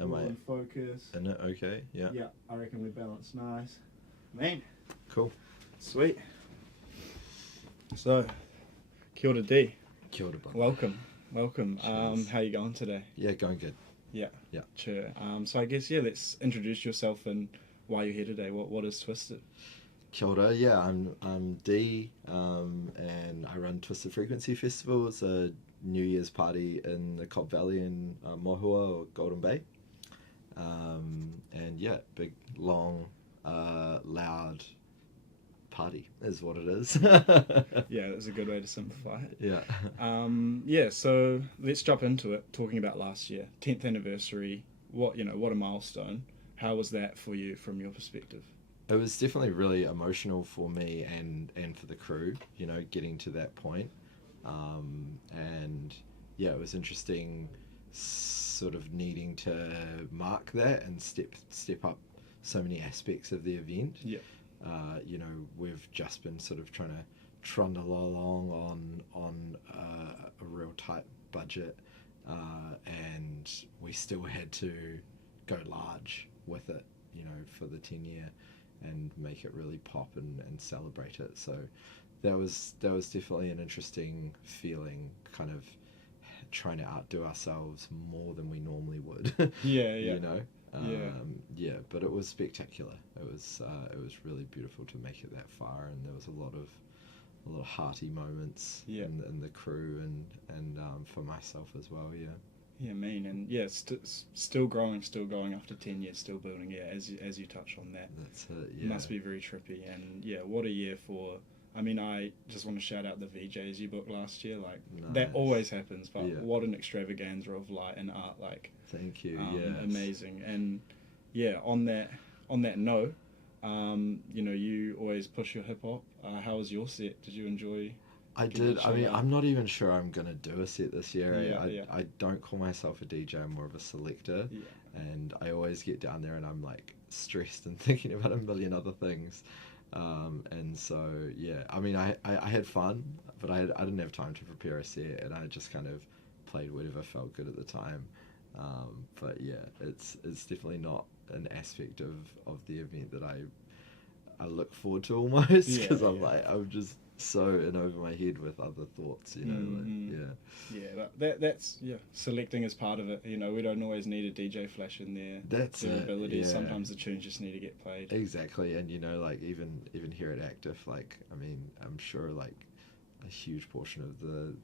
Am I in focus. in it? Okay, yeah. Yeah, I reckon we balance nice. Man, Cool. sweet. So, kia ora Dee. Kia ora, brother. Welcome. Cheers. How you going today? Yeah, going good. Yeah. Yeah. Sure. So I guess let's introduce yourself and why you're here today. What is Twisted? Kia ora. Yeah, I'm Dee, and I run Twisted Frequency Festival. It's a New Year's party in the Cobb Valley in Mohua or Golden Bay. And yeah, big, long, loud party is what it is. Yeah, that's a good way to simplify it. Yeah. So let's jump into it. Talking about last year, 10th anniversary. What a milestone. How was that for you from your perspective? It was definitely really emotional for me and for the crew, getting to that point. And yeah, it was interesting sort of needing to mark that and step up so many aspects of the event. Yeah. We've just been sort of trying to trundle along on a real tight budget, and we still had to go large with it, for the 10-year and make it really pop and celebrate it. So that was definitely an interesting feeling, kind of trying to outdo ourselves more than we normally would. Yeah. But it was spectacular. It was really beautiful to make it that far, and there was a lot of hearty moments in the crew and for myself as well. Yeah, mean, and yeah, still growing after 10 years, still building. Yeah, as you touched on that. That's it. Yeah. It must be very trippy, and yeah, what a year for. I mean, I just want to shout out the VJs you booked last year. Like Nice. that always happens, but Yeah. what an extravaganza of light and art. Like Thank you. amazing. And yeah, on that note, you always push your hip hop. How was your set? Did you enjoy? I did. I mean, I'm not even sure I'm gonna do a set this year. Yeah. I don't call myself a DJ. I'm more of a selector, Yeah. and I always get down there and I'm like stressed and thinking about a million other things. And so yeah, I mean, I had fun, but I didn't have time to prepare a set, and I just kind of played whatever felt good at the time. But yeah, it's definitely not an aspect of the event that I look forward to almost, because I'm just so in over my head with other thoughts, That's selecting is part of it. We don't always need a DJ flash in there. That's their it, ability. yeah. Sometimes the tunes just need to get played. Exactly. And like even here at Active, like, I mean, I'm sure like a huge portion of the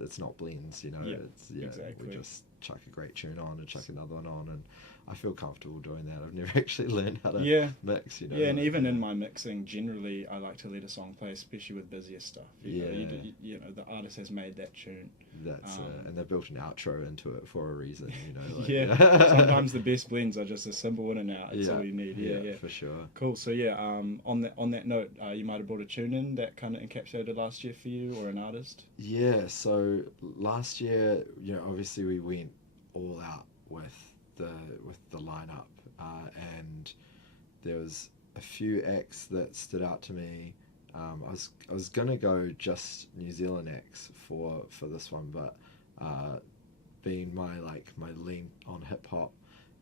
it's not blends, Exactly. We just chuck a great tune on and chuck another one on, and I feel comfortable doing that. I've never actually learned how to mix, Yeah, and even in my mixing, generally I like to let a song play, especially with busier stuff. The artist has made that tune. That's and they built an outro into it for a reason, Sometimes the best blends are just a simple in and out. That's all you need. Yeah, for sure. Cool. So on that note, you might have brought a tune in that kind of encapsulated last year for you, or an artist. Yeah. So last year, obviously we went all out with the lineup, and there was a few acts that stood out to me. I was gonna go just New Zealand acts for this one, but being my lean on hip hop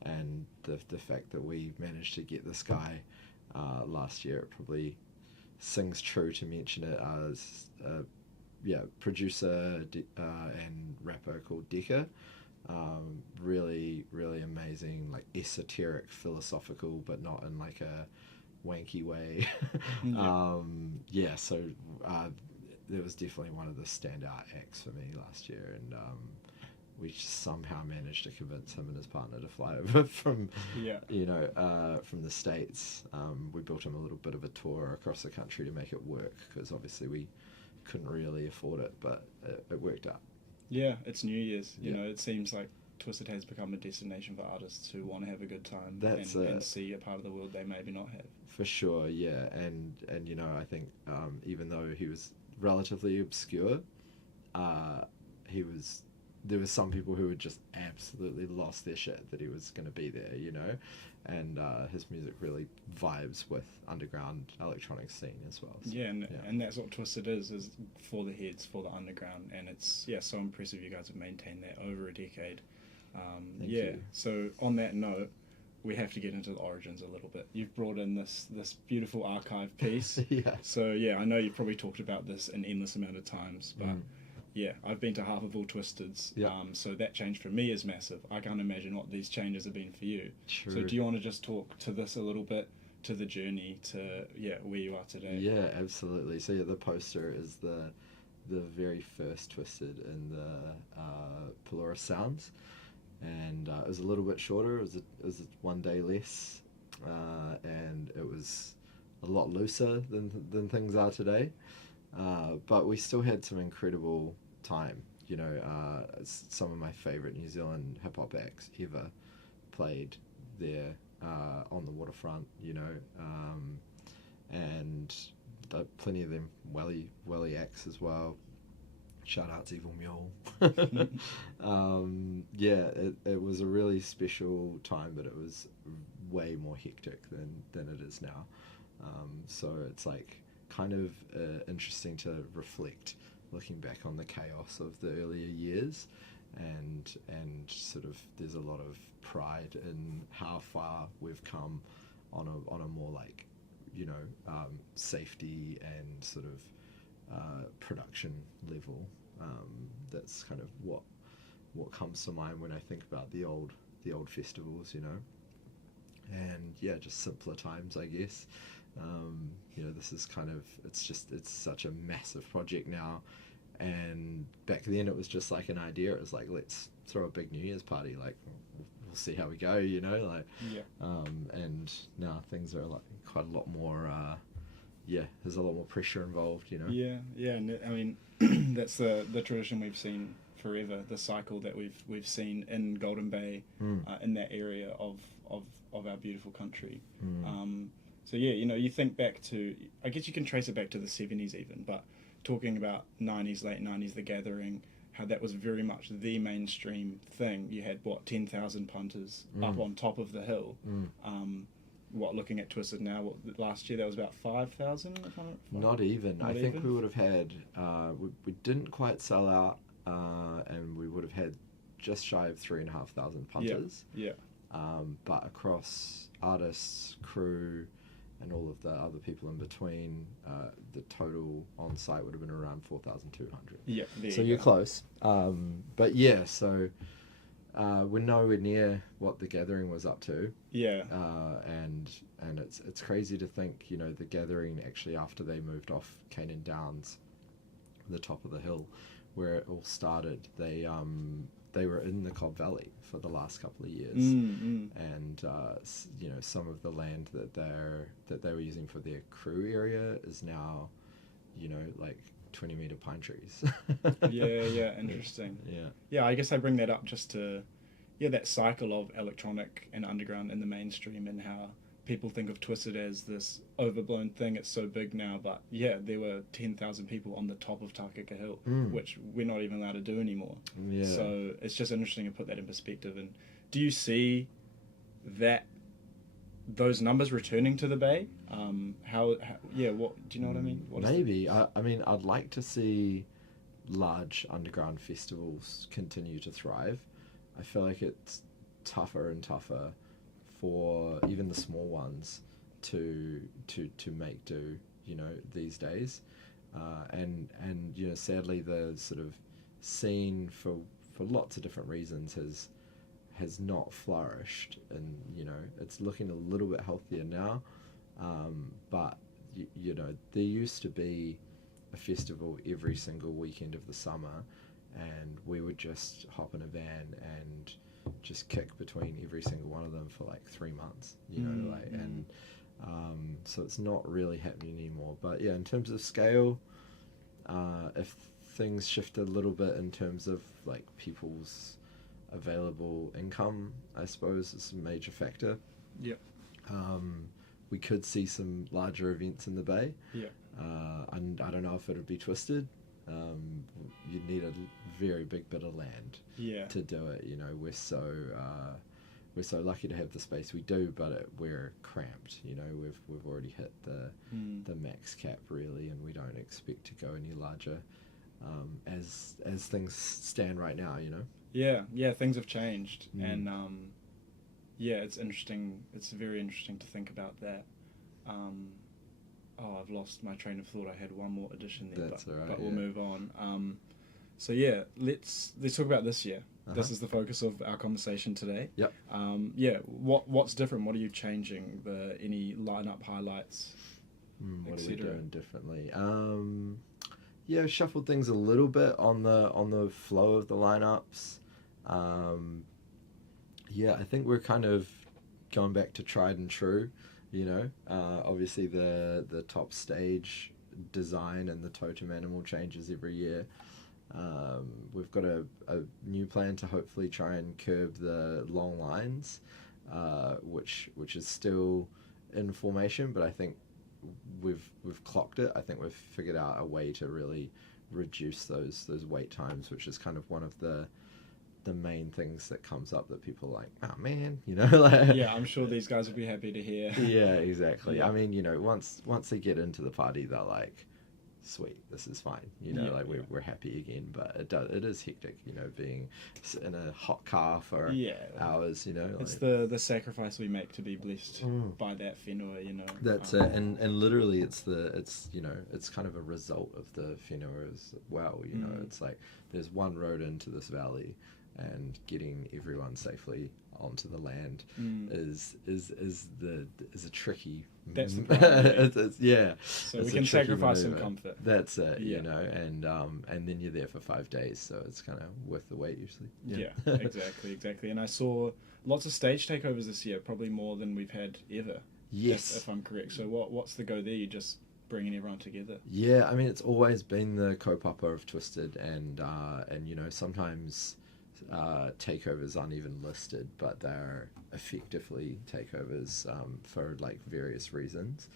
and the fact that we managed to get this guy last year, it probably sings true to mention it as producer and rapper called Decker. Really, really amazing, like esoteric, philosophical, but not in like a wanky way. So there was definitely one of the standout acts for me last year, and we somehow managed to convince him and his partner to fly over from from the States. We built him a little bit of a tour across the country to make it work, because obviously we couldn't really afford it, but it worked out. Yeah, it's New Year's. It seems like Twisted has become a destination for artists who want to have a good time and see a part of the world they maybe not have. For sure, yeah, and I think even though he was relatively obscure, there was some people who had just absolutely lost their shit that he was going to be there, and his music really vibes with underground electronic scene as well. So, and that's what Twisted is for the heads, for the underground, and it's so impressive you guys have maintained that over a decade. Thank Yeah. you. So on that note, we have to get into the origins a little bit. You've brought in this beautiful archive piece. Yeah. So yeah, I know you've probably talked about this an endless amount of times, but yeah, I've been to half of all Twisteds. Yeah. So that change for me is massive. I can't imagine what these changes have been for you. True. So do you want to just talk to this a little bit, to the journey, to where you are today? Yeah, absolutely. So yeah, the poster is the very first Twisted in the Pelorus Sounds, and it was a little bit shorter. It was 1 day less, and it was a lot looser than things are today. But we still had some incredible time. You know, some of my favorite New Zealand hip hop acts ever played there on the waterfront. You know, and plenty of them welly acts as well. Shout out to Evil Mule. Yeah, it was a really special time, but it was way more hectic than it is now. So it's like kind of interesting to reflect, looking back on the chaos of the earlier years, and sort of there's a lot of pride in how far we've come on a more like, you know, safety and sort of production level. That's kind of what comes to mind when I think about the old festivals, you know. And yeah, just simpler times, I guess. You know, this is kind of, it's such a massive project now, and back then it was just like an idea. It was like, let's throw a big New Year's party, like we'll see how we go, you know, like and now things are like quite a lot more there's a lot more pressure involved, you know. And I mean that's the tradition we've seen forever, the cycle that we've seen in Golden Bay, in that area of our beautiful country. So yeah, you know, you think back to, I guess you can trace it back to the 70s even, but talking about 90s, late 90s, The Gathering, how that was very much the mainstream thing. You had, 10,000 punters up on top of the hill. Looking at Twisted now, last year that was about 5,000? Not even. I think we would have had, we didn't quite sell out, and we would have had just shy of 3,500 punters. Yeah. But across artists, crew, and all of the other people in between, the total on site would have been around 4,200. Yeah. So you're close. But yeah, so we're nowhere near what The Gathering was up to. Yeah. And it's crazy to think, you know, The Gathering actually, after they moved off Canaan Downs, the top of the hill, where it all started, they were in the Cobb Valley for the last couple of years, and you know, some of the land that they were using for their crew area is now, you know, like 20-meter pine trees. yeah, interesting. Yeah, I guess I bring that up just to, that cycle of electronic and underground in the mainstream, and how people think of Twisted as this overblown thing. It's so big now, but yeah, there were 10,000 people on the top of Takaka Hill, which we're not even allowed to do anymore. Yeah. So it's just interesting to put that in perspective. And do you see those numbers returning to the Bay? What do you know what I mean? Maybe. I mean, I'd like to see large underground festivals continue to thrive. I feel like it's tougher and tougher for even the small ones to make do, you know, these days, and you know, sadly the sort of scene for lots of different reasons has not flourished, and you know, it's looking a little bit healthier now, but you know, there used to be a festival every single weekend of the summer, and we would just hop in a van and just kick between every single one of them for like 3 months, you know, and so it's not really happening anymore. But yeah, in terms of scale, if things shifted a little bit in terms of like people's available income, I suppose is a major factor. We could see some larger events in the Bay. And I don't know if it would be Twisted. You'd need a very big bit of land to do it. You know, we're so lucky to have the space we do, but we're cramped. You know, we've already hit the max cap really, and we don't expect to go any larger as things stand right now. You know. Yeah, things have changed, Mm. and yeah, it's interesting. It's very interesting to think about that. Um, oh, I've lost my train of thought. I had one more addition there, That's all right. but we'll Yeah. move on. So yeah, let's talk about this year. Uh-huh. This is the focus of our conversation today. Yep. Yeah, what's different? What are you changing? Any lineup highlights? What are we Etc. doing differently? Yeah, shuffled things a little bit on the flow of the lineups. Um, yeah, I think we're kind of going back to tried and true. You know, obviously the top stage design and the totem animal changes every year. We've got a new plan to hopefully try and curb the long lines, which is still in formation, but I think we've clocked it. I think we've figured out a way to really reduce those wait times, which is kind of one of the main things that comes up that people are like, oh man, you know, like Yeah, I'm sure these guys would be happy to hear. yeah, exactly. Yeah. I mean, you know, once they get into the party, they're like, sweet, this is fine. You know, Yeah, like yeah. we're happy again. But it is hectic. You know, being in a hot car for Yeah, hours. You know, it's like, the sacrifice we make to be blessed Mm. by that whenua, you know. that's it. And literally, it's you know, it's kind of a result of the whenua as well. You know, it's like there's one road into this valley, and getting everyone safely onto the land is a tricky. That's the priority. Yeah. So it's we a can tricky sacrifice some maneuver. comfort. That's it, Yeah. you know, and then you're there for 5 days, so it's kind of worth the wait usually. Yeah, exactly. And I saw lots of stage takeovers this year, probably more than we've had ever. Yes. If I'm correct. So what's the go there? You just bringing everyone together. Yeah, I mean, it's always been the kaupapa of Twisted, and you know, sometimes takeovers aren't even listed, but they're effectively takeovers for like various reasons.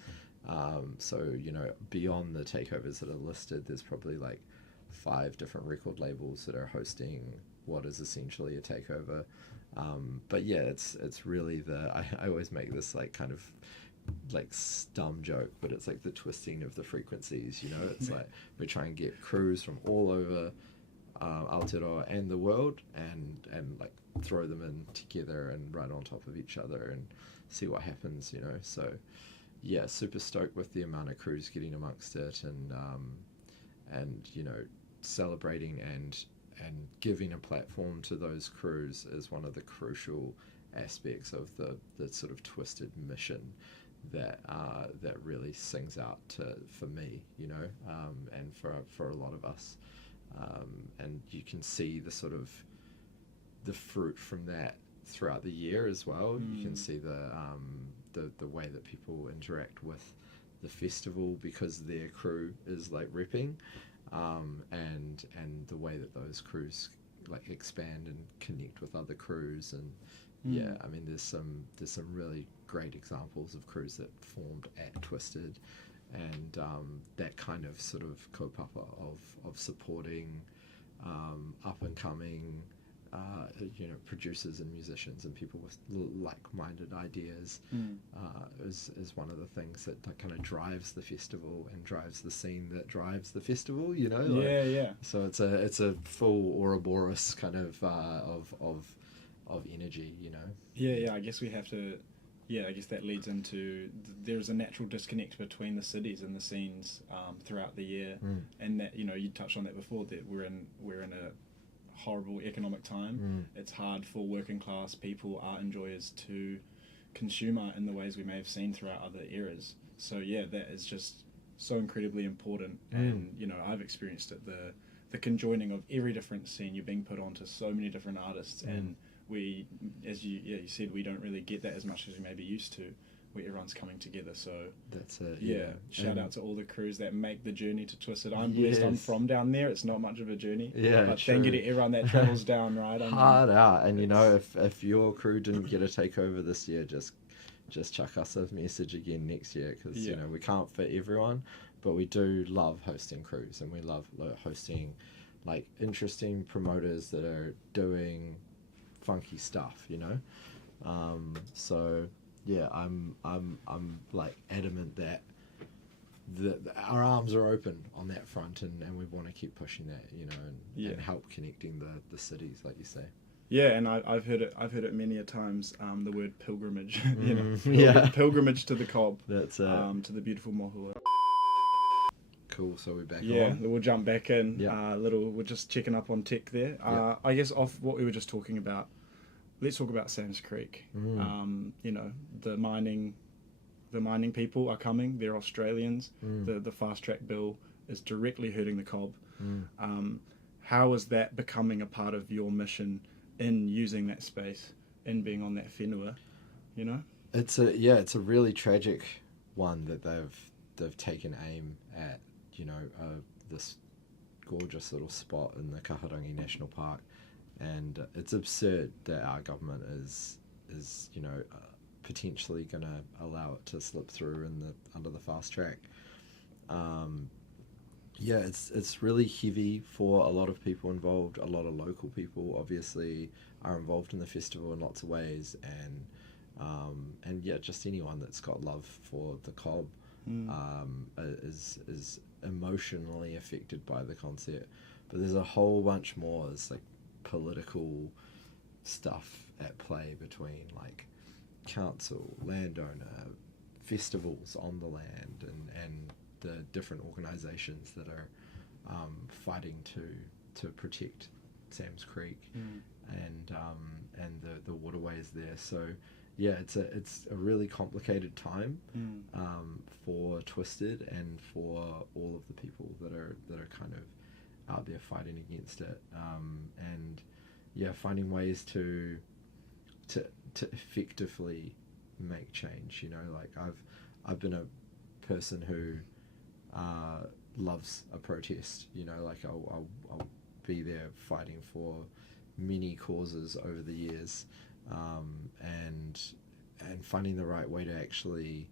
So you know, beyond the takeovers that are listed, there's probably like 5 different record labels that are hosting what is essentially a takeover. But yeah, it's really I always make this like kind of like dumb joke, but it's like the twisting of the frequencies. You know, it's like we try and get crews from all over Aotearoa and the world, and like throw them in together and run on top of each other and see what happens. You know, so yeah, super stoked with the amount of crews getting amongst it, and you know, celebrating and giving a platform to those crews is one of the crucial aspects of the sort of Twisted mission that really sings out for me, you know, and for a lot of us, and you can see the sort of the fruit from that throughout the year as well. You can see the way that people interact with the festival because their crew is like repping, and the way that those crews like expand and connect with other crews. And yeah, I mean, there's some really great examples of crews that formed at Twisted, and that kind of sort of kaupapa of supporting up and coming you know, producers and musicians and people with like-minded ideas is one of the things that kind of drives the festival and drives the scene that drives the festival, you know, like, Yeah. so it's a full Ouroboros kind of energy, you know. Yeah, I guess we have to. Yeah, I guess that leads into there's a natural disconnect between the cities and the scenes throughout the year, and that, you know, you touched on that before, that we're in a horrible economic time. It's hard for working class people, art enjoyers, to consume art in the ways we may have seen throughout other eras. So yeah, that is just so incredibly important. And you know, I've experienced it, the conjoining of every different scene. You're being put onto so many different artists, and we, as you said, we don't really get that as much as we maybe used to, where everyone's coming together. So that's it. Yeah, shout out to all the crews that make the journey to Twisted. I'm blessed. I'm from down there. It's not much of a journey. Yeah, but true. thank you to everyone that travels down. Right, I mean, hard out. And you know, if your crew didn't get a takeover this year, just chuck us a message again next year, because you know, we can't fit everyone, but we do love hosting crews, and we love hosting like interesting promoters that are doing funky stuff, you know. So yeah, I'm like adamant that our arms are open on that front, and we want to keep pushing that, you know, and help connecting the cities, like you say. Yeah, and I've heard it many a times. The word pilgrimage, pilgrimage to the Cobb. That's to the beautiful Mohua. Cool. So we're back on. Yeah, we'll jump back in. Yeah. We're just checking up on tech there. I guess off what we were just talking about, let's talk about Sam's Creek. You know, the mining people are coming. They're Australians. The fast track bill is directly hurting the Cobb. How is that becoming a part of your mission in using that space, in being on that whenua, you know? It's a really tragic one that they've taken aim at, you know, this gorgeous little spot in the Kahurangi National Park, and it's absurd that our government is you know, potentially going to allow it to slip through under the fast track. It's really heavy for a lot of people involved. A lot of local people obviously are involved in the festival in lots of ways, and just anyone that's got love for the Cobb is emotionally affected by the concert. But there's a whole bunch more. There's like political stuff at play between like council, landowner, festivals on the land, and the different organisations that are fighting to protect Sam's Creek and the waterways there. So yeah, it's a really complicated time for Twisted and for all of the people that are kind of out there fighting against it, and finding ways to effectively make change. You know, like I've been a person who loves a protest. You know, like I'll be there fighting for many causes over the years, and finding the right way to actually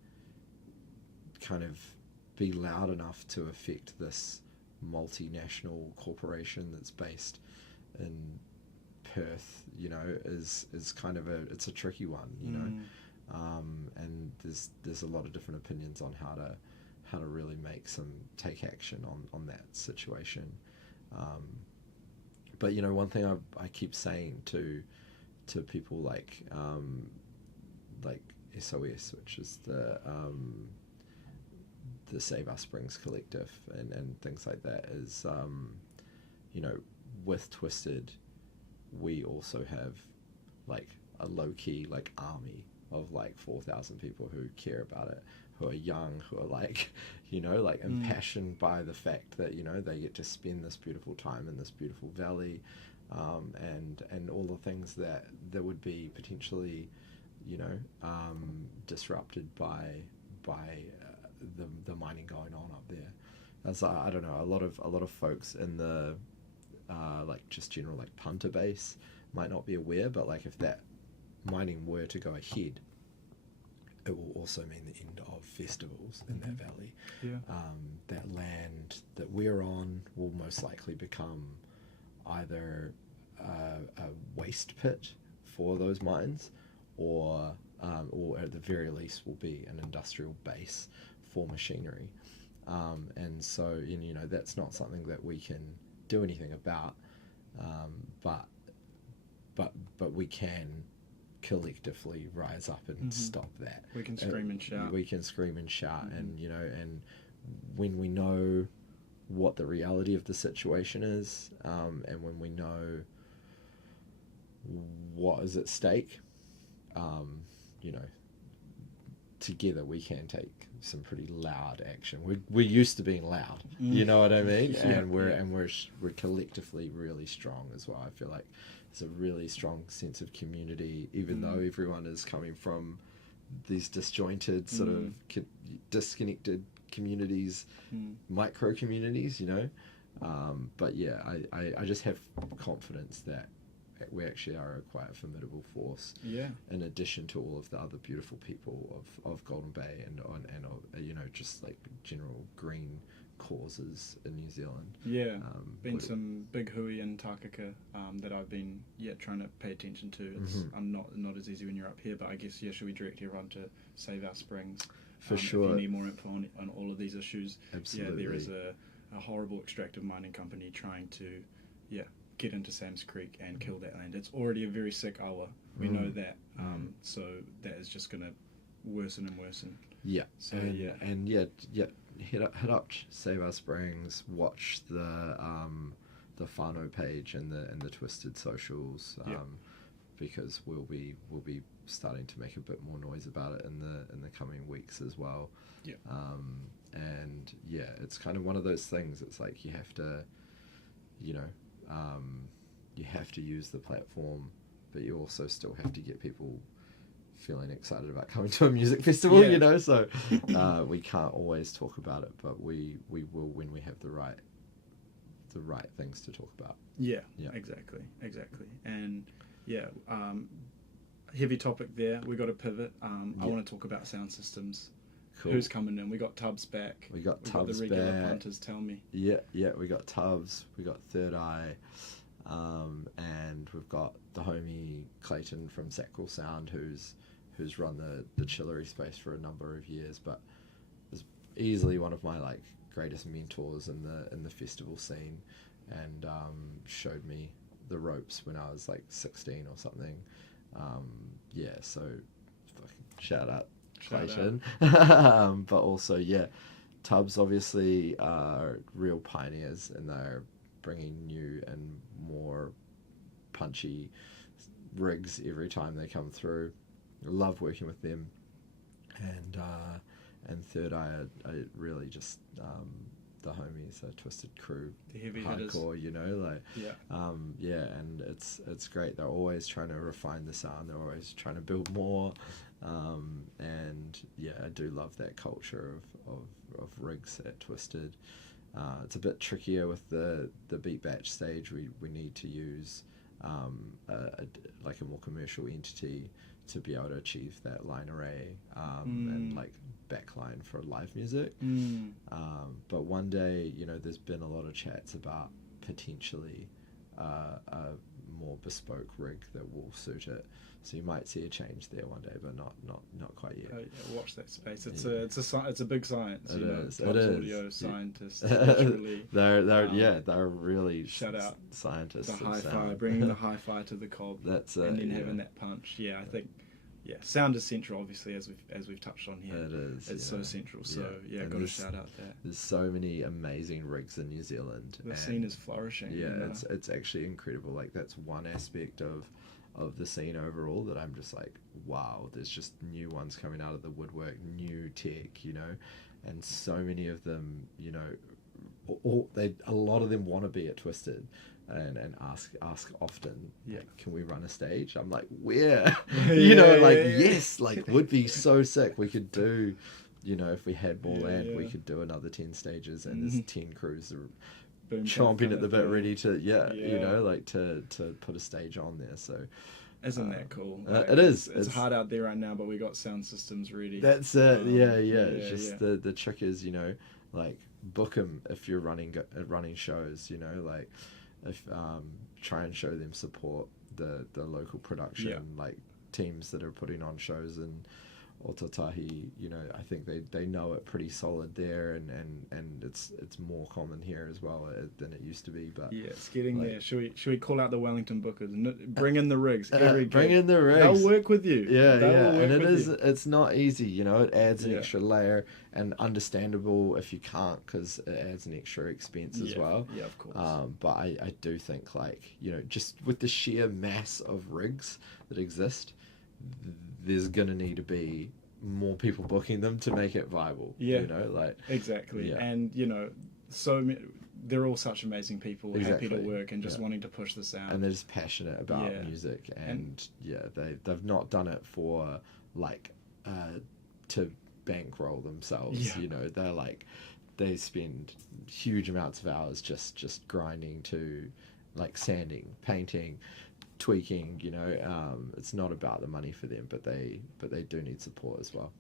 kind of be loud enough to affect this multinational corporation that's based in Perth, you know, is kind of it's a tricky one, you know, and there's a lot of different opinions on how to really take action on that situation. But you know, one thing I keep saying to people like SOS, which is the Save Our Springs Collective and things like that, is you know, with Twisted we also have like a low-key like army of like 4,000 people who care about it, who are young, who are like, you know, like impassioned by the fact that, you know, they get to spend this beautiful time in this beautiful valley, and all the things that would be potentially, you know, disrupted by the mining going on up there. That's, I don't know, a lot of folks in the like just general like punter base might not be aware, but like if that mining were to go ahead, it will also mean the end of festivals in that valley. That land that we're on will most likely become either a waste pit for those mines, or at the very least will be an industrial base for machinery. And so, you know, that's not something that we can do anything about, but we can collectively rise up and stop that. We can scream and shout. We can scream and shout, and you know, and when we know what the reality of the situation is, and when we know what is at stake, you know, together we can take some pretty loud action. We're used to being loud, you know what I mean? And we're collectively really strong as well. I feel like it's a really strong sense of community, even though everyone is coming from these disjointed sort of disconnected communities, micro communities, you know. But yeah, I just have confidence that we actually are quite a formidable force. Yeah. In addition to all of the other beautiful people of Golden Bay and you know, just like general green causes in New Zealand. Yeah. Been some big hui in Tākaka that I've been trying to pay attention to. It's not as easy when you're up here, but I guess should we direct everyone to Save Our Springs For If sure. you need more info on all of these issues, Absolutely. yeah, there is a horrible extractive mining company trying to, get into Sam's Creek and kill that land. It's already a very sick awa. We know that. So that is just going to worsen and worsen. Yeah. So and hit up Save Our Springs. Watch the whānau page and the Twisted socials. Because we'll be starting to make a bit more noise about it in the coming weeks as well. Yeah. And yeah, it's kind of one of those things. It's like you have to, you have to use the platform, but you also still have to get people feeling excited about coming to a music festival. Yeah. So we can't always talk about it, but we will when we have the right things to talk about. Yeah. Exactly. And heavy topic there. We got to pivot. I want to talk about sound systems. Cool. Who's coming in? We got Tubbs back. We got Tubbs the regular back. punters. Tell me. Yeah. We got Tubbs. We got Third Eye, and we've got the homie Clayton from Sacral Sound, who's run the Chillery space for a number of years, but is easily one of my greatest mentors in the festival scene, and showed me the ropes when I was 16 or something. So fucking shout out Clayton. But also Tubbs obviously are real pioneers, and they're bringing new and more punchy rigs every time they come through. I love working with them, and Third Eye are really just the homies, a Twisted Crew, the heavy hardcore, hitters. And it's great. They're always trying to refine the sound. They're always trying to build more, and I do love that culture of rigs at Twisted. It's a bit trickier with the beat batch stage. We need to use a more commercial entity to be able to achieve that line array and backline for live music. But one day, there's been a lot of chats about potentially a more bespoke rig that will suit it. So you might see a change there one day, but not quite yet. Watch that space. It's a big science. It is. Audio scientists. Literally. They're really shout out scientists. The hi-fi, bringing the hi-fi to the Cobb. That's and then having that punch. I think. Sound is central, obviously, as we've touched on here. It is. It's so central. So got to shout out that. There's so many amazing rigs in New Zealand. The scene is flourishing. It's actually incredible. That's one aspect of the scene overall that I'm just wow. There's just new ones coming out of the woodwork, new tech, and so many of them, a lot of them want to be at Twisted. And ask often, can we run a stage? I'm like, where? Yes, would be so sick. We could do, if we had more land, we could do another 10 stages, and there's 10 crews that are chomping at the bit, ready to, to put a stage on there. So, isn't that cool? It is. It's hard out there right now, but we got sound systems ready. That's it. It's just the trick is, book them if you're running shows. If try and show them support the local production teams that are putting on shows in Otatahi. I think they know it pretty solid there, and it's more common here as well than it used to be. But it's getting there. Should we call out the Wellington bookers and bring in the rigs? Bring in the rigs. They'll work with you. And it's not easy. It adds an extra layer, and understandable if you can't, because it adds an extra expense as well. Yeah, of course. But I do think just with the sheer mass of rigs that exist, there's gonna need to be more people booking them to make it viable. Exactly. Yeah. And they're all such amazing people, happy to work and just wanting to push this out. And they're just passionate about music, and they've not done it for to bankroll themselves. They're they spend huge amounts of hours just grinding to sanding, painting, tweaking. It's not about the money for them, but they do need support as well.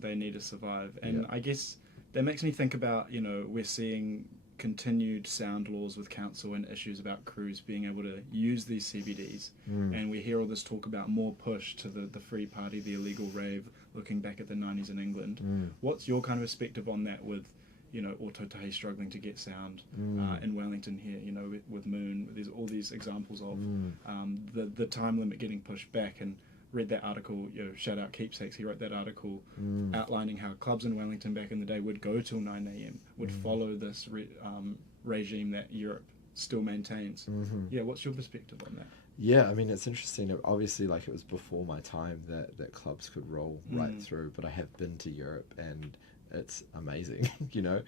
They need to survive. And I guess that makes me think about we're seeing continued sound laws with council and issues about crews being able to use these CBDs, and we hear all this talk about more push to the free party, the illegal rave, looking back at the 90s in England. What's your kind of perspective on that with, you know, Ōtautahi struggling to get sound in Wellington here, you know, with Moon? There's all these examples of the time limit getting pushed back, and read that article, you know, shout out Keepsakes, he wrote that article outlining how clubs in Wellington back in the day would go till 9 a.m, would follow this regime that Europe still maintains. Yeah, what's your perspective on that? Yeah, I mean, it's interesting. Obviously, like, it was before my time that clubs could roll right through, but I have been to Europe and it's amazing. You know,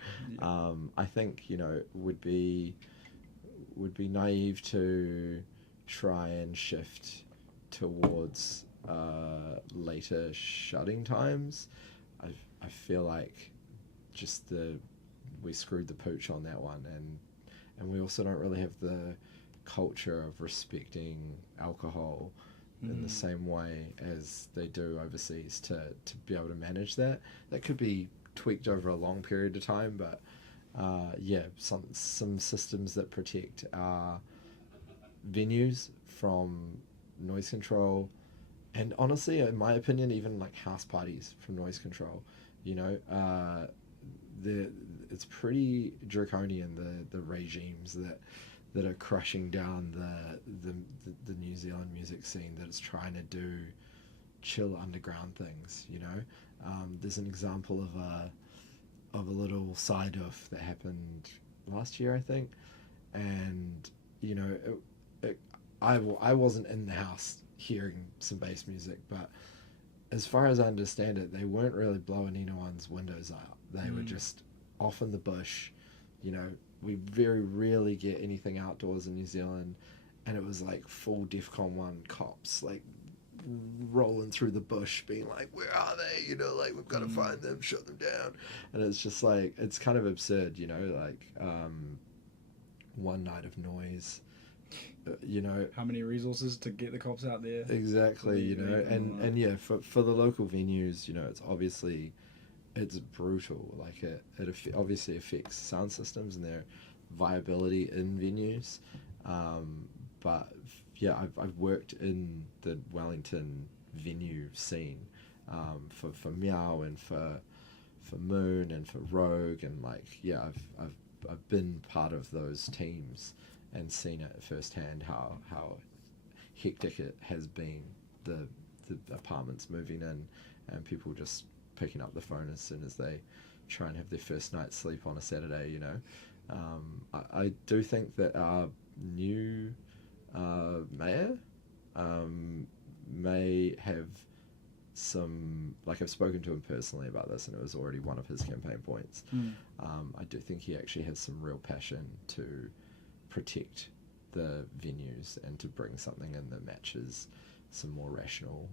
I think, you know, would be naive to try and shift towards later shutting times. I feel like just we screwed the pooch on that one, and we also don't really have the culture of respecting alcohol in the same way as they do overseas to be able to manage that. That could be tweaked over a long period of time, but yeah, some systems that protect our venues from noise control, and honestly, in my opinion, even like house parties from noise control. You know, it's pretty draconian, the regimes that are crushing down the New Zealand music scene that is trying to do chill underground things. You know, there's an example of a little side off that happened last year, I think, and you know, I wasn't in the house hearing some bass music, but as far as I understand it, they weren't really blowing anyone's windows out. They were just off in the bush. You know, we very rarely get anything outdoors in New Zealand, and it was like full DEFCON 1 cops, like rolling through the bush being like, where are they? You know, like, we've got to find them, shut them down. And it's just like, it's kind of absurd, you know, like one night of noise. You know, how many resources to get the cops out there? Exactly, you know, and yeah, for the local venues, you know, it's brutal. Like it obviously affects sound systems and their viability in venues. But yeah, I've worked in the Wellington venue scene for Meow and for Moon and for Rogue, and like, yeah, I've been part of those teams and seen it firsthand how hectic it has been, the apartments moving in and people just picking up the phone as soon as they try and have their first night's sleep on a Saturday, you know. I do think that our new mayor may have some, like, I've spoken to him personally about this, and it was already one of his campaign points. I do think he actually has some real passion to protect the venues and to bring something in that matches some more rational,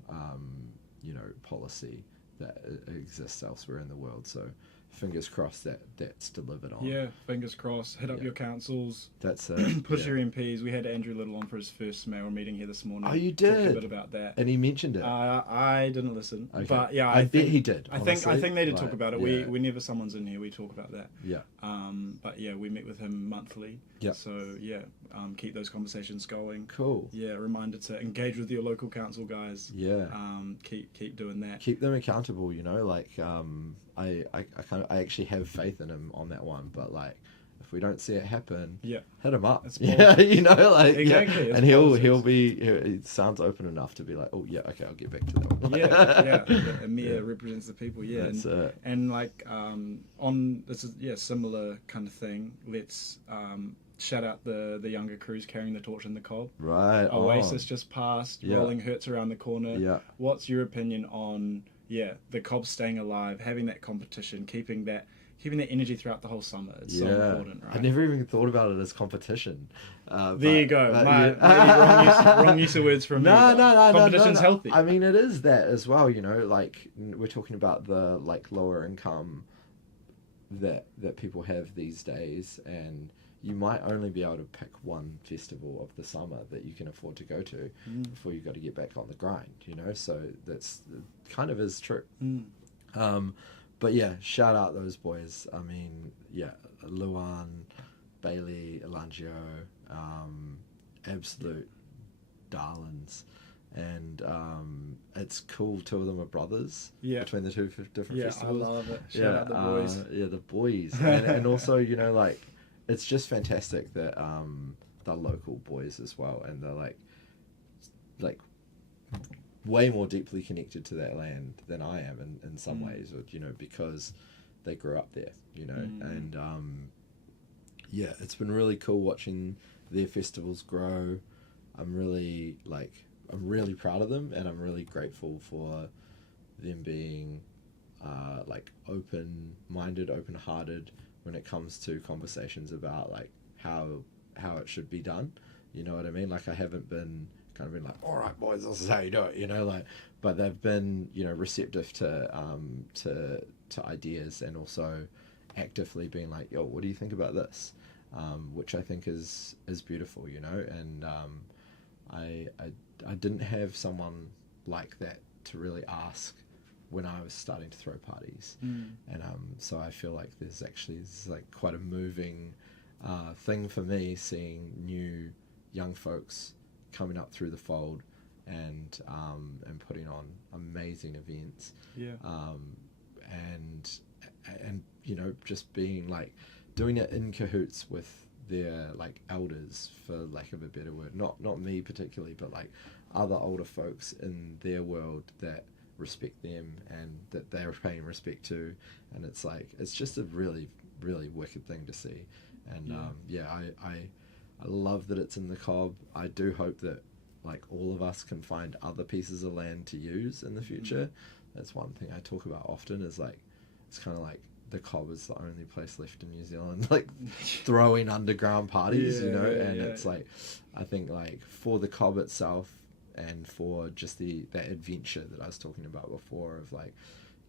you know, policy that exists elsewhere in the world. So fingers crossed that's delivered on. Yeah, fingers crossed. Hit up your councils. That's it. Push your MPs. We had Andrew Little on for his first mayoral meeting here this morning. Oh, you did? Talked a bit about that. And he mentioned it. I didn't listen. Okay. But yeah, I bet he did. I think they did talk about it. Yeah. Whenever someone's in here, we talk about that. Yeah. But yeah, we meet with him monthly. Yeah. So yeah, keep those conversations going. Cool. Yeah, reminder to engage with your local council guys. Yeah. Keep doing that. Keep them accountable, you know, like I actually have faith in him on that one, but like, if we don't see it happen, hit him up. Yeah, you know, like, exactly. Yeah. And he sounds open enough to be like, oh yeah, okay, I'll get back to that one. yeah. Amir represents the people. Yeah, that's it. And like on this is similar kind of thing. Let's shout out the younger crews carrying the torch in the Cobb. Right. Oasis just passed. Rolling Hurts around the corner. Yeah. What's your opinion on the Cobb staying alive, having that competition, keeping that energy throughout the whole summer? It's so important, right? I never even thought about it as competition. There you go. Maybe wrong use of words from me. No. Competition's healthy. I mean, it is that as well, you know, like, we're talking about the, like, lower income that people have these days, and you might only be able to pick one festival of the summer that you can afford to go to before you've got to get back on the grind, you know? So that's kind of is true. But yeah, shout out those boys. I mean, yeah, Luan, Bailey, Elangio, absolute darlings. And it's cool. Two of them are brothers. Yeah. Between the two different Yeah, festivals. I love it. Shout out the boys. Yeah, the boys. And also, you know, like, it's just fantastic that they're local boys as well, and they're like way more deeply connected to that land than I am in some ways, or, you know, because they grew up there, you know. And yeah, it's been really cool watching their festivals grow. I'm really proud of them, and I'm really grateful for them being like open-minded, open-hearted when it comes to conversations about like how it should be done. You know what I mean? Like, I haven't been kind of been like, all right, boys, this is how you do it, you know, like, but they've been, you know, receptive to ideas, and also actively being like, yo, what do you think about this? Which I think is beautiful, you know. And I didn't have someone like that to really ask when I was starting to throw parties. And so I feel like this is like quite a moving thing for me, seeing new young folks coming up through the fold and putting on amazing events. And you know, just being like doing it in cahoots with their like elders, for lack of a better word, not me particularly, but like other older folks in their world that respect them and that they're paying respect to. And it's like, it's just a really, really wicked thing to see. And I love that it's in the Cobb. I do hope that like all of us can find other pieces of land to use in the future. That's one thing I talk about often, is like, it's kind of like the Cobb is the only place left in New Zealand like throwing underground parties, you know. And it's like, I think like for the Cobb itself, and for just that adventure that I was talking about before, of like,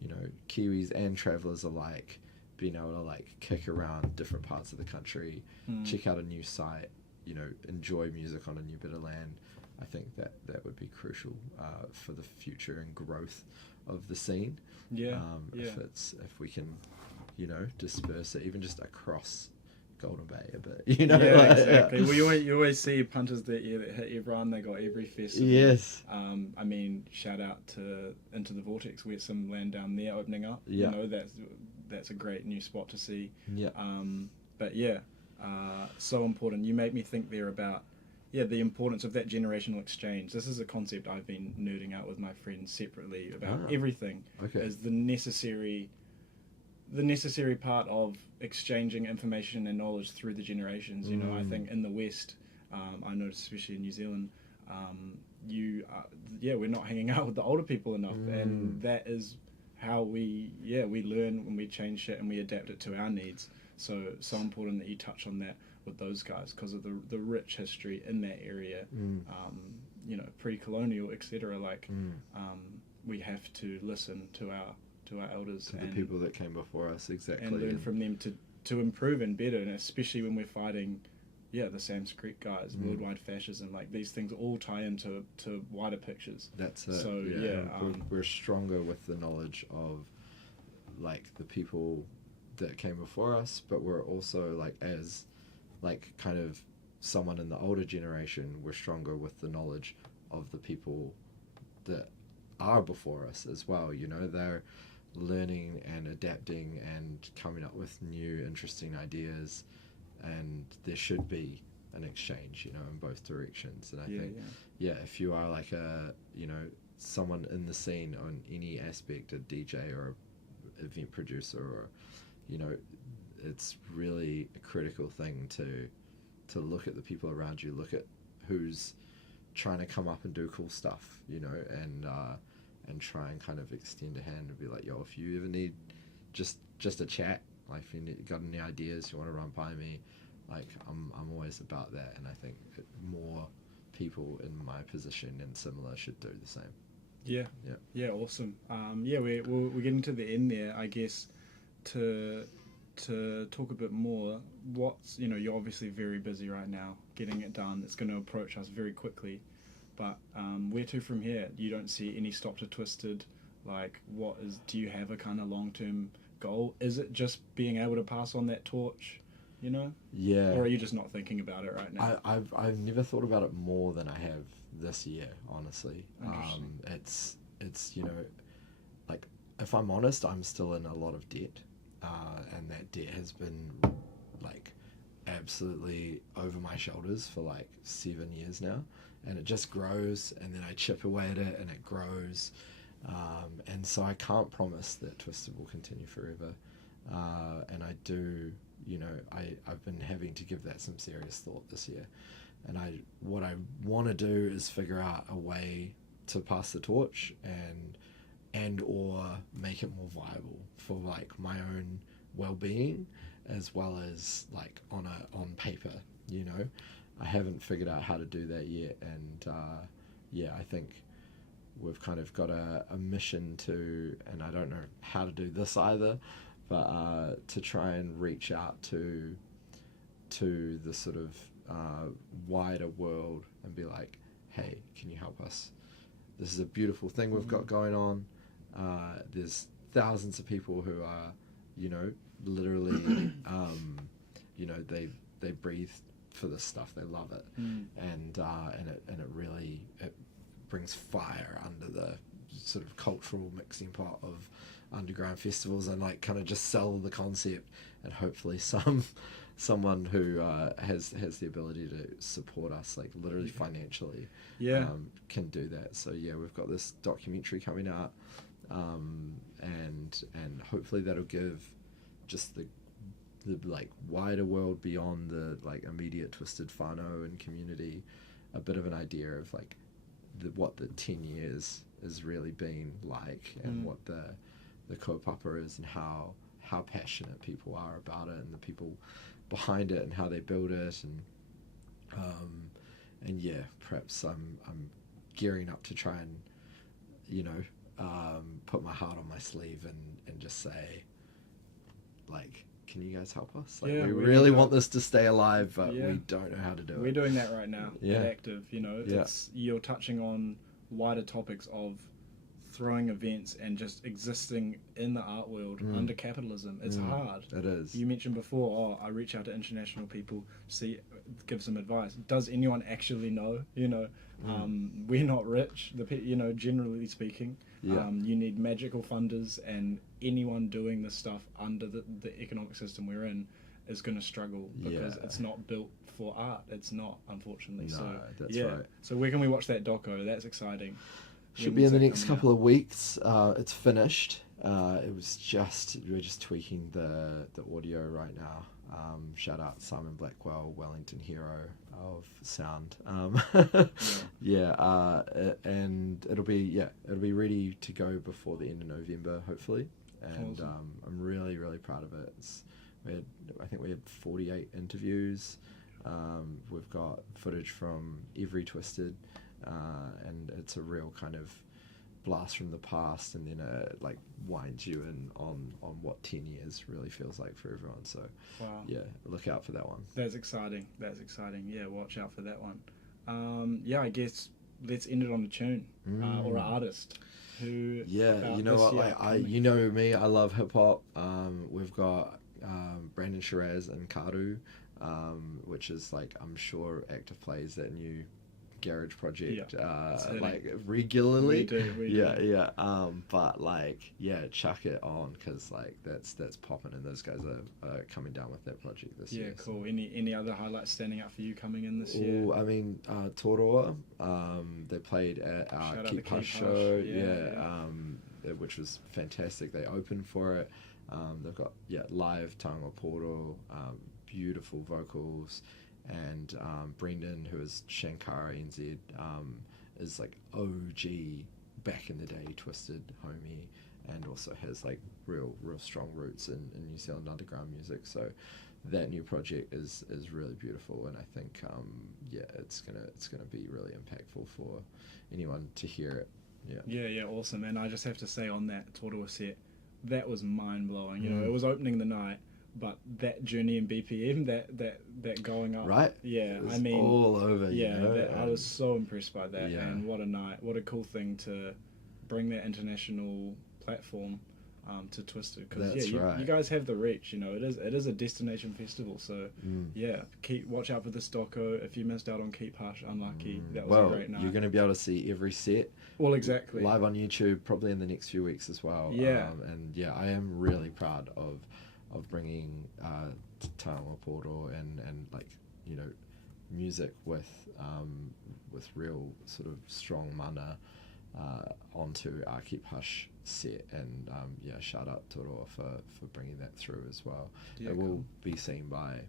you know, Kiwis and travellers alike being able to like kick around different parts of the country, check out a new site, you know, enjoy music on a new bit of land. I think that would be crucial for the future and growth of the scene. If we can, you know, disperse it even just across Golden Bay a bit, you know. Exactly. Well, you always see punters that hit everyone. They got every festival. Yes. I mean, shout out to Into the Vortex. We had some land down there opening up. Yeah. You know, that's a great new spot to see. Yeah. But yeah, so important. You make me think there about the importance of that generational exchange. This is a concept I've been nerding out with my friends separately about. Everything. Okay. Is the necessary part of exchanging information and knowledge through the generations. You know, I think in the West, I noticed especially in New Zealand, we're not hanging out with the older people enough, and that is how we learn when we change shit and we adapt it to our needs. So important that you touch on that with those guys, because of the rich history in that area, you know, pre-colonial, etc. Like, we have to listen to our elders, to the people that came before us, exactly, and learn from them to improve and better, and especially when we're fighting the Sanskrit guys, worldwide fascism, like these things all tie into wider pictures. That's it. So we're stronger with the knowledge of like the people that came before us, but we're also like, as like kind of someone in the older generation, we're stronger with the knowledge of the people that are before us as well. You know, they're learning and adapting and coming up with new interesting ideas, and there should be an exchange, you know, in both directions. And I think if you are like a, you know, someone in the scene on any aspect, a DJ or a event producer, or, you know, it's really a critical thing to look at the people around you, look at who's trying to come up and do cool stuff, you know, and try and kind of extend a hand and be like, yo, if you ever need just a chat, like if you got any ideas you want to run by me, like I'm always about that. And I think more people in my position and similar should do the same. Yeah, awesome. We're getting to the end there, I guess. To talk a bit more, what's, you know, you're obviously very busy right now getting it done. It's going to approach us very quickly, but where to from here? You don't see any stop to Twisted. Like, do you have a kind of long-term goal? Is it just being able to pass on that torch you know? Yeah. Or are you just not thinking about it right now? I've never thought about it more than I have this year, honestly. Interesting. It's like, if I'm honest, I'm still in a lot of debt, and that debt has been like absolutely over my shoulders for like 7 years now, and it just grows, and then I chip away at it and it grows, and so I can't promise that Twisted will continue forever, and I do, I've been having to give that some serious thought this year, and what I want to do is figure out a way to pass the torch and or make it more viable for like my own well-being, as well as like on paper. I haven't figured out how to do that yet, and I think we've kind of got a mission to, and I don't know how to do this either, but to try and reach out to the sort of wider world and be like, hey, can you help us? This is a beautiful thing we've got going on. There's thousands of people who are, literally, they breathe for this stuff. They love it, and it really brings fire under the sort of cultural mixing pot of underground festivals, and like kind of just sell the concept, and hopefully someone who has the ability to support us, like literally financially, can do that. So we've got this documentary coming out, and hopefully that'll give just the like wider world beyond the like immediate Twisted whānau and community a bit of an idea of like what the 10 years has really been like, and what the kaupapa is, and how passionate people are about it, and the people behind it, and how they build it, and perhaps I'm gearing up to try and put my heart on my sleeve and just say, like, can you guys help us? Like, we really want this to stay alive, but we don't know how to do it. We're doing that right now at Active. Yeah. You're touching on wider topics of throwing events and just existing in the art world under capitalism. It's hard. It is. You mentioned before, I reach out to international people, give some advice. Does anyone actually know? We're not rich, generally speaking. You need magical funders, and anyone doing this stuff under the economic system we're in is going to struggle, because it's not built for art. It's not, unfortunately. No, that's right. So where can we watch that doco? That's exciting. Should be in the next couple of weeks. It's finished. We're just tweaking the audio right now. Shout out Simon Blackwell, Wellington hero of sound. And it'll be ready to go before the end of November, hopefully. And awesome. I'm really, really proud of it. I think we had 48 interviews. We've got footage from every Twisted, and it's a real kind of blast from the past, and then like winds you in on what 10 years really feels like for everyone. So look out for that one. That's exciting. Watch out for that one. I guess let's end it on a tune or an artist who you know me, I love hip-hop. We've got Brandon Shiraz and Karu, which is like, I'm sure Active plays that new garage project like regularly. We do. But like chuck it on, because like that's popping, and those guys are coming down with that project this year. Cool. Any other highlights standing out for you coming in this year? I mean, Toroa, they played at our Keep Hush show, which was fantastic. They opened for it. They've got live Taonga Poro, beautiful vocals. And Brendan, who is Shankara NZ, is like OG back in the day Twisted homie, and also has like real strong roots in New Zealand underground music. So that new project is really beautiful, and I think it's gonna be really impactful for anyone to hear it. Awesome. And I just have to say, on that Toroa set, that was mind blowing. It was opening the night, but that journey in BPM, that going up, right? I mean, all over. I was so impressed by that, and what a night, what a cool thing to bring that international platform to Twisted, because That's right. you guys have the reach. You know, it is a destination festival. So watch out for the Stocko. If you missed out on Keep Hush, unlucky. That was a great night. You're going to be able to see every set. Well, exactly. Live on YouTube, probably in the next few weeks as well. Yeah. I am really proud of bringing Tāonga Poro and like, you know, music with real sort of strong mana onto our Keep Hush set, and shout out to Roa for bringing that through as well. It will be seen by,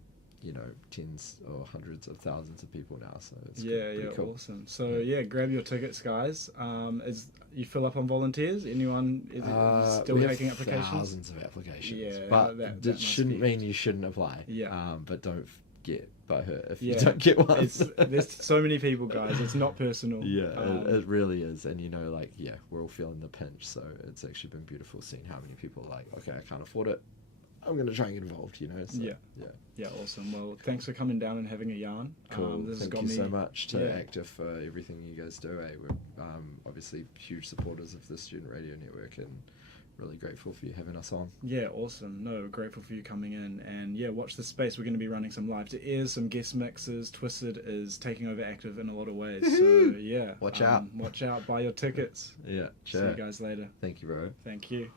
you know, tens or hundreds of thousands of people now, so it's pretty cool. Awesome. So grab your tickets, guys. Is you fill up on volunteers? Anyone is still taking applications? Thousands of applications. Yeah, but that shouldn't mean you shouldn't apply. Yeah. But don't get butthurt if you don't get one. There's so many people, guys. It's not personal. It really is. And you know, like, we're all feeling the pinch, so it's actually been beautiful seeing how many people are like, okay, I can't afford it, I'm going to try and get involved, you know. So, awesome. Well, thanks for coming down and having a yarn. Cool. Thank you so much to Active for everything you guys do. We're obviously huge supporters of the Student Radio Network, and really grateful for you having us on. Yeah, awesome. No, grateful for you coming in, and watch the space. We're going to be running some live to airs, some guest mixes. Twisted is taking over Active in a lot of ways, so watch out. Watch out. Buy your tickets. Cheers. See you guys later. Thank you, bro. Thank you.